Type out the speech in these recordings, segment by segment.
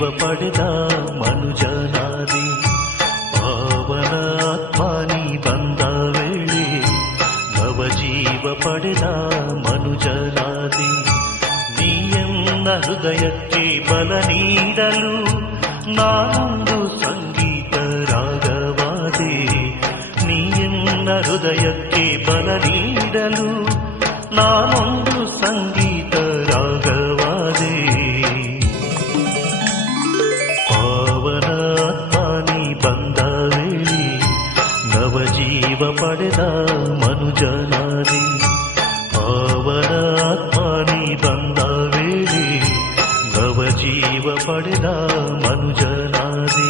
శివపడదా మనుజనాది పావనాత్మాని బంద వేళే నవజీవ పడదా ಮನುಜನಾದಿ ನೀಯನ್ನ ಹೃದಯಕ್ಕೆ ಬಲ ನೀಡಲು ನಾನೊಂದು ಪಡೆದ ಮನುಜನಾದಿ ಪಾವನಾತ್ಮನಿ ಬಂದ ವೇಳಿ ನವಜೀವ ಪಡೆದ ಮನುಜನಾದಿ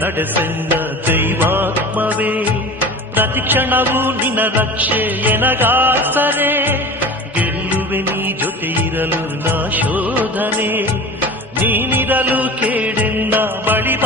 ನಡೆಸೆನ್ನ ದೈವಾತ್ಮವೇ ಪ್ರತಿಕ್ಷಣವೂ ನಿನ್ನ ರಕ್ಷೆ ಎನಗಾಸರೆ. ಗೆಲ್ಲುವೆ ನೀ ಜೊತೆ ಇರಲು ನಾ ಶೋಧನೆ, ನೀನಿರಲು ಕೇಡೆನ್ನ ಬಳಿ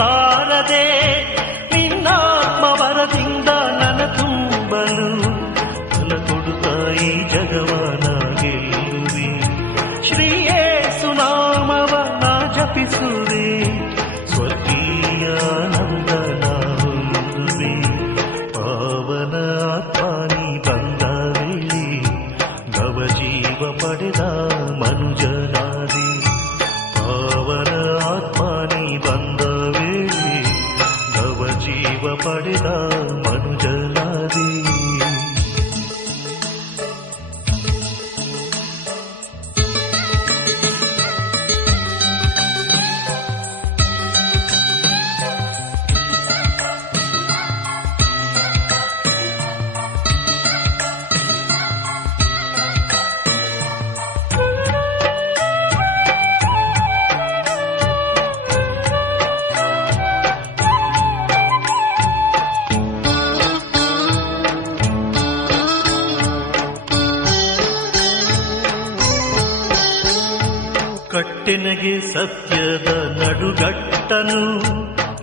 ಕಟ್ಟೆನಗೆ ಸತ್ಯದ ನಡುಗಟ್ಟನು.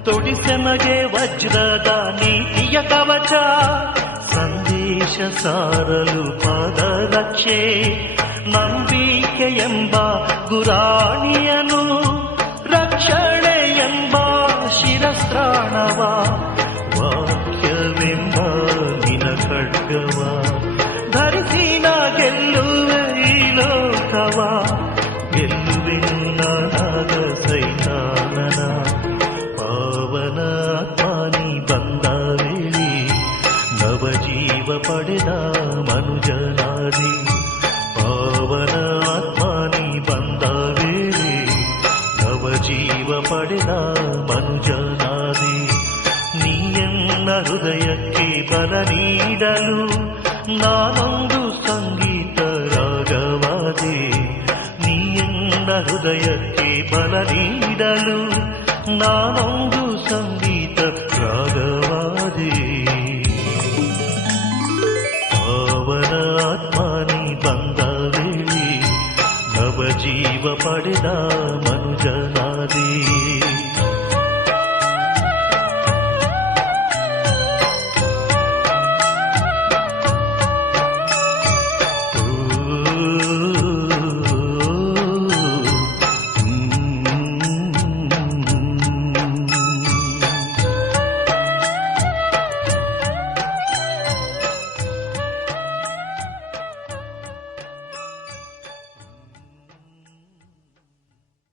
ತೊಡಿಸೆಮಗೆ ವಜ್ರದ ನೀತಿಯ ಕವಚ. ಸಂದೇಶ ಸಾರಲು ಪಾದ ರಕ್ಷೆ. ನಂಬಿಕೆ ಎಂಬ ಗುರಾಣಿಯನು. ನವಜೀವ ಪಡೆದ ಮನುಜನಾದಿ ಪಾವನ ಆತ್ಮಾನಿ ಬಂದ ವೇಳಿ ನವಜೀವ ಪಡೆದ ಮನುಜನಾದಿ ನೀಯನ್ನ ಹೃದಯಕ್ಕೆ ಬಲ ನೀಡಲು ನಾನೊಂದು ಸಂಗೀತ ರಾಗವಾದೆ ನೀಯನ್ನ ಹೃದಯಕ್ಕೆ ಬಲ ನೀಡಲು ನಾನೊಂದು நாதே